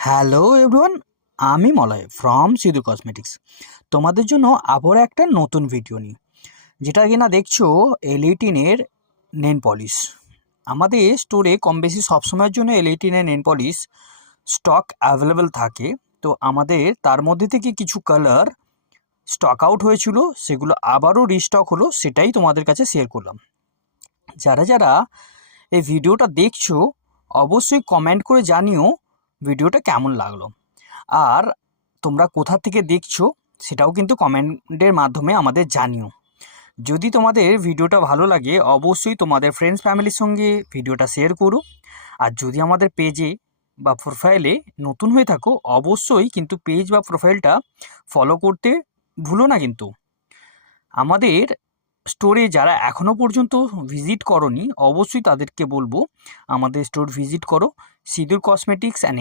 Hello everyone, আমি Malay from Sidhu cosmetics. তোমাদের জন্য আবার একটা নতুন ভিডিও নিই, যেটা কিনা দেখছো L18-এর নেল পলিশ। আমাদের স্টোরে কম বেশি সবসময়ের জন্য L18-এর নেল পলিশ স্টক অ্যাভেলেবেল থাকে। তো আমাদের তার মধ্যে থেকে কিছু কালার স্টক আউট হয়েছিল, সেগুলো আবারও রিস্টক হলো, সেটাই তোমাদের কাছে শেয়ার করলাম। যারা যারা এই ভিডিওটা দেখছো অবশ্যই কমেন্ট করে জানিও ভিডিওটা কেমন লাগলো। আর তোমরা কোথা থেকে দেখছো সেটাও কিন্তু কমেন্টের মাধ্যমে আমাদের জানিও। যদি তোমাদের ভিডিওটা ভালো লাগে অবশ্যই তোমাদের ফ্রেন্ডস ফ্যামিলির সঙ্গে ভিডিওটা শেয়ার করো। আর যদি আমাদের পেজে বা প্রোফাইলে নতুন হয়ে থাকো অবশ্যই কিন্তু পেজ বা প্রোফাইলটা ফলো করতে ভুলো না। কিন্তু আমাদের স্টোরে যারা এখনও পর্যন্ত ভিজিট করনি অবশ্যই তাদেরকে বলবো আমাদের স্টোর ভিজিট করো, সিধুর কসমেটিক্স অ্যান্ড